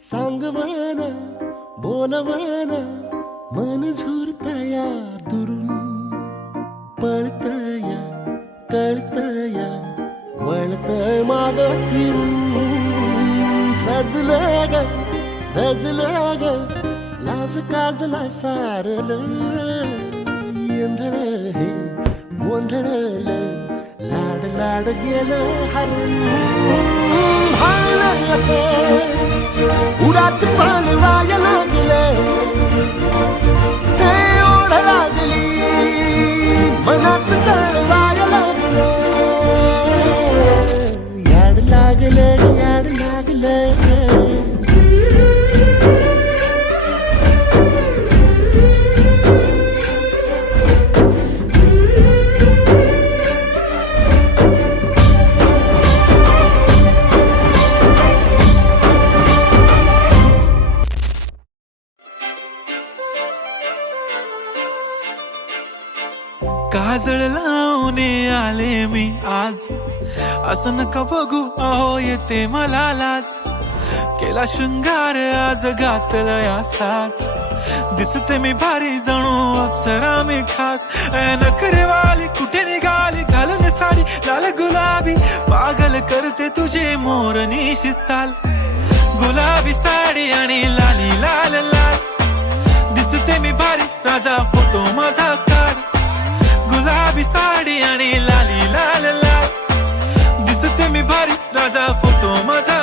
सांगवाना बोलवाना मन झुरतया दुरून पळतया कळतया वळतय माग फिरून सजलं ग दजलं ग लाज काजला सारल येंधळ हे गोंधळल लाड लाड गेलं हरून भाळलं कसं उरात पान वाया लागलं ते ओढ लागली मनात चढ वाया लागलं याड लागलं याड लागलं काजळ लावून आले मी आज, असं नका बघू अहो येते मला लाज. केला शृंगार आज घातला या साज, दिसते मी भारी जणू अप्सरा मी खास. नखरेवाली कुठे निघाली घालून साडी लाल गुलाबी, पागल करते तुझे मोरनीशी चाल. गुलाबी साडी आणि लाली लाल लाल, दिसते मी भारी राजा फोटो माझा काढ. गुलाबी साडी आणि लाली लाल लाल, दिसते मी भारी राजा फोटो माझा